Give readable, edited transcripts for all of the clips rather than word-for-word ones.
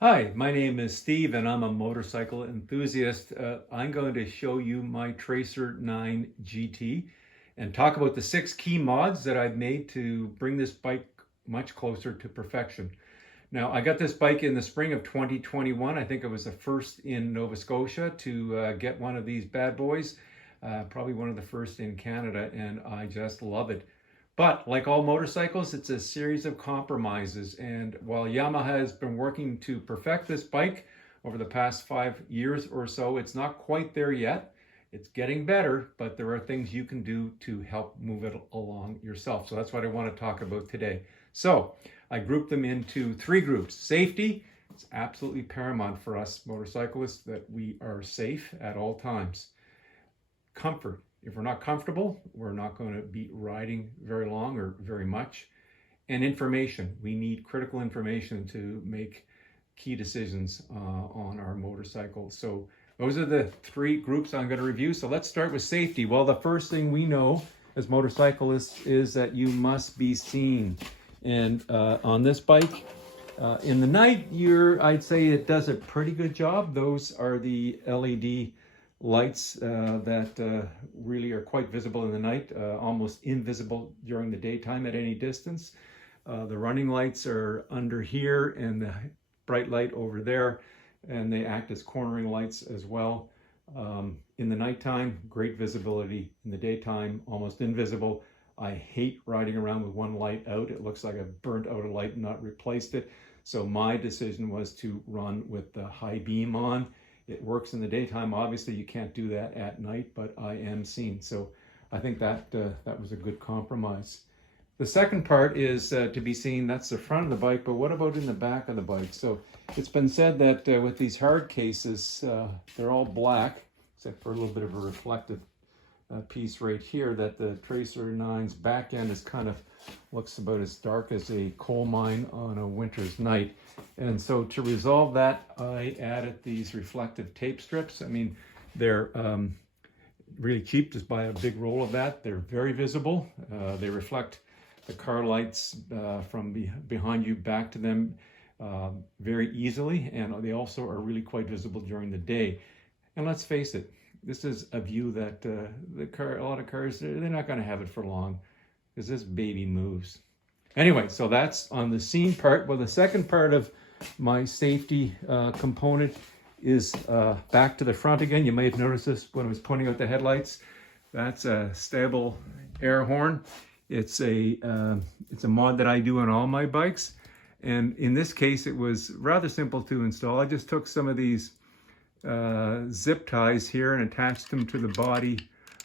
Hi, my name is Steve and I'm a motorcycle enthusiast. I'm going to show you my Tracer 9 GT and talk about the 6 key mods that I've made to bring this bike much closer to perfection. Now, I got this bike in the spring of 2021. I think it was the first in Nova Scotia to get one of these bad boys, probably one of the first in Canada, and I just love it. But like all motorcycles, it's a series of compromises. And while Yamaha has been working to perfect this bike over the past 5 years or so, it's not quite there yet. It's getting better, but there are things you can do to help move it along yourself. So that's what I want to talk about today. So I grouped them into 3 groups. Safety, it's absolutely paramount for us motorcyclists that we are safe at all times. Comfort. If we're not comfortable, we're not going to be riding very long or very much. And information. We need critical information to make key decisions on our motorcycle. So those are the 3 groups I'm going to review. So let's start with safety. Well, the first thing we know as motorcyclists is that you must be seen. And on this bike, in the night, I'd say it does a pretty good job. Those are the LED lights that really are quite visible in the night, almost invisible during the daytime at any distance. The running lights are under here and the bright light over there, and they act as cornering lights as well. In the nighttime, great visibility. In the daytime, almost invisible. I hate riding around with one light out. It looks like I've burnt out a light and not replaced it. So my decision was to run with the high beam on. It works in the daytime. Obviously, you can't do that at night, but I am seen. So I think that that was a good compromise. The second part is to be seen. That's the front of the bike, but what about in the back of the bike? So it's been said that with these hard cases, they're all black, except for a little bit of a reflective piece right here, that the Tracer 9's back end is kind of looks about as dark as a coal mine on a winter's night. And so to resolve that, I added these reflective tape strips. I mean, they're really cheap. Just buy a big roll of that. They're very visible. They reflect the car lights from behind you back to them very easily. And they also are really quite visible during the day. And let's face it, this is a view that a lot of cars, they're not going to have it for long because this baby moves. Anyway, so that's on the scene part. Well, the second part of my safety component is back to the front again. You may have noticed this when I was pointing out the headlights. That's a stable air horn. It's a mod that I do on all my bikes. And in this case, it was rather simple to install. I just took some of these zip ties here and attached them to the body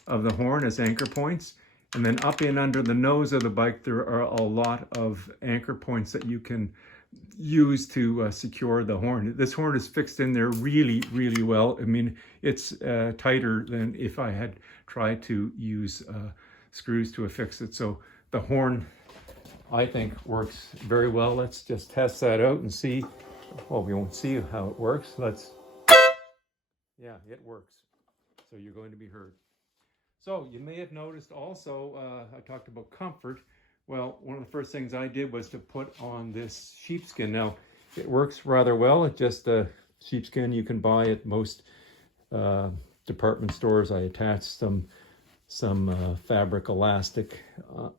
of the horn as anchor points. And then up in under the nose of the bike, there are a lot of anchor points that you can use to secure the horn. This horn is fixed in there really, really well. I mean, it's tighter than if I had tried to use screws to affix it. So the horn, I think, works very well. Let's just test that out and see. Well, we won't see how it works. Yeah, it works. So you're going to be heard. So you may have noticed also, I talked about comfort. Well, one of the first things I did was to put on this sheepskin. Now, it works rather well. It's just a sheepskin you can buy at most department stores. I attached some fabric elastic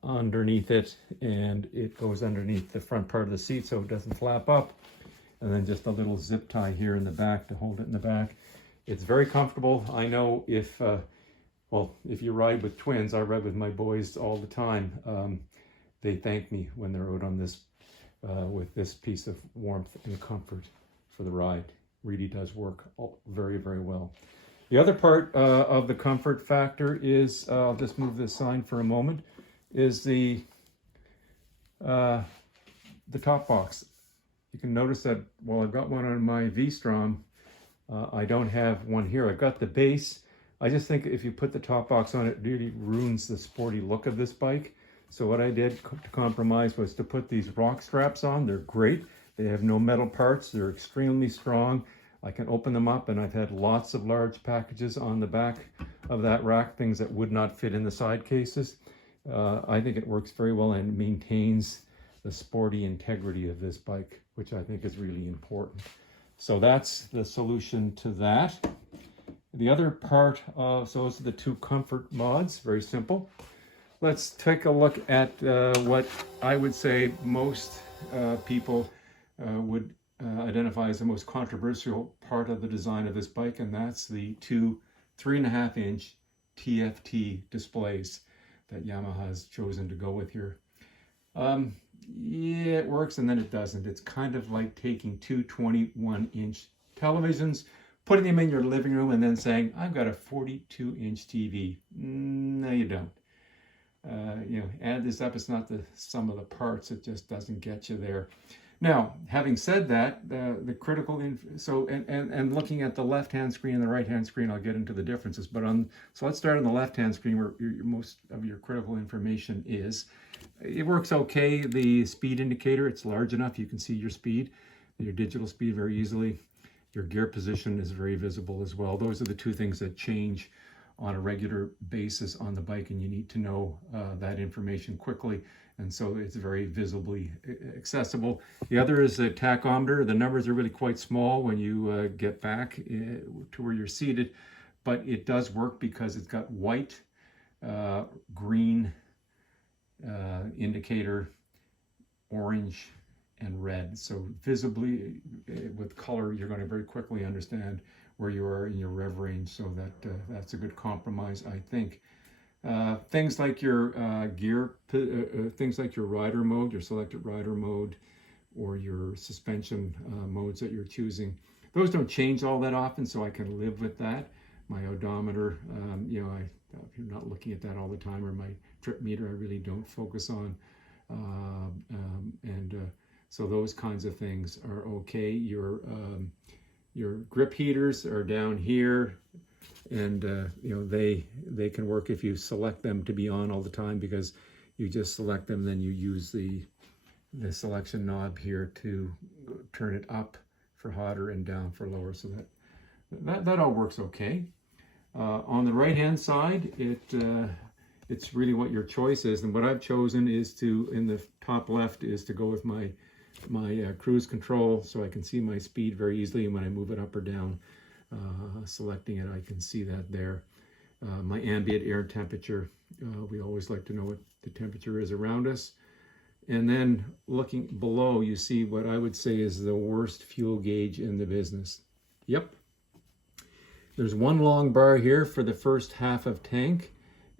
underneath it, and it goes underneath the front part of the seat so it doesn't flap up. And then just a little zip tie here in the back to hold it in the back. It's very comfortable. I know if you ride with twins, I ride with my boys all the time. They thank me when they're out on this with this piece of warmth and comfort for the ride. Really does work very, very well. The other part of the comfort factor is, I'll just move this sign for a moment, is the top box. You can notice that while I've got one on my V-Strom, I don't have one here. I've got the base. I just think if you put the top box on, it really ruins the sporty look of this bike. So what I did to compromise was to put these rock straps on. They're great. They have no metal parts. They're extremely strong. I can open them up, and I've had lots of large packages on the back of that rack, things that would not fit in the side cases. I think it works very well and maintains the sporty integrity of this bike, which I think is really important. So that's the solution to that. The other part of, so those are the two comfort mods, very simple. Let's take a look at what I would say most people would identify as the most controversial part of the design of this bike, and that's the two 3.5-inch TFT displays that Yamaha has chosen to go with here. Yeah, it works and then it doesn't. It's kind of like taking two 21-inch televisions, putting them in your living room and then saying, I've got a 42-inch TV. No, you don't. You know, add this up, it's not the sum of the parts, it just doesn't get you there. Now, having said that, the critical, and looking at the left-hand screen and the right-hand screen, I'll get into the differences, but so let's start on the left-hand screen where most of your critical information is. It works okay, the speed indicator, it's large enough, you can see your speed, your digital speed very easily. Your gear position is very visible as well. Those are the two things that change on a regular basis on the bike, and you need to know that information quickly, and so it's very visibly accessible. The other is a tachometer. The numbers are really quite small when you get back to where you're seated, but it does work because it's got white, green indicator, orange, and red. So visibly with color, you're going to very quickly understand where you are in your rev range, so that's a good compromise, I think. Things like your things like your rider mode, your selected rider mode, or your suspension modes that you're choosing, those don't change all that often, so I can live with that. My odometer, you know, if you're not looking at that all the time, or my trip meter, I really don't focus on, so those kinds of things are okay. Your grip heaters are down here, and you know, they can work if you select them to be on all the time, because you just select them, then you use the selection knob here to turn it up for hotter and down for lower, so that all works okay. On the right hand side, it's really what your choice is, and what I've chosen is to, in the top left, is to go with my cruise control, so I can see my speed very easily, and when I move it up or down, selecting it, I can see that there. My ambient air temperature, we always like to know what the temperature is around us. And then looking below, you see what I would say is the worst fuel gauge in the business. Yep. There's one long bar here for the first half of tank,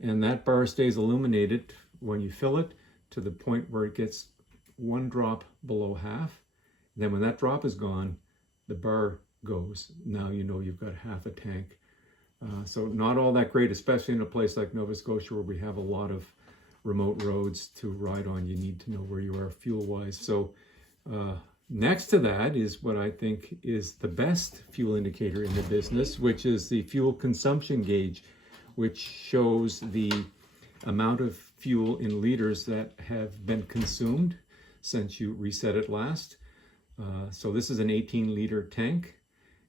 and that bar stays illuminated when you fill it to the point where it gets one drop below half. Then when that drop is gone, the bar goes. Now you know you've got half a tank. So not all that great, especially in a place like Nova Scotia where we have a lot of remote roads to ride on. You need to know where you are fuel-wise. So next to that is what I think is the best fuel indicator in the business, which is the fuel consumption gauge, which shows the amount of fuel in liters that have been consumed since you reset it last. So this is an 18-liter tank,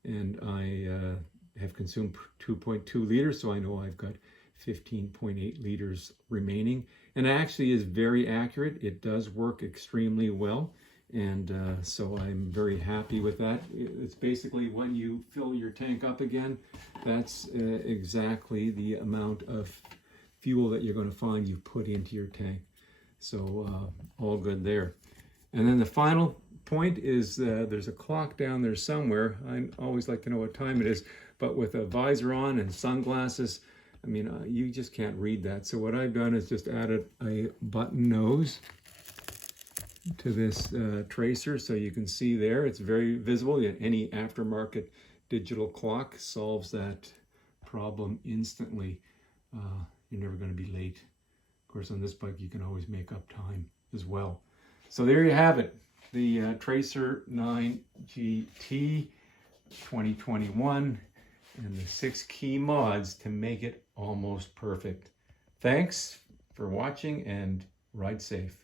and I have consumed 2.2 liters, so I know I've got 15.8 liters remaining. And it actually is very accurate. It does work extremely well, and so I'm very happy with that. It's basically when you fill your tank up again, that's exactly the amount of fuel that you're going to find you put into your tank. So all good there. And then the final point is there's a clock down there somewhere. I always like to know what time it is, but with a visor on and sunglasses, I mean, you just can't read that. So what I've done is just added a button nose to this tracer, so you can see there, it's very visible. Any aftermarket digital clock solves that problem instantly. You're never going to be late. Of course, on this bike, you can always make up time as well. So there you have it, the Tracer 9 GT 2021, and the 6 key mods to make it almost perfect. Thanks for watching, and ride safe.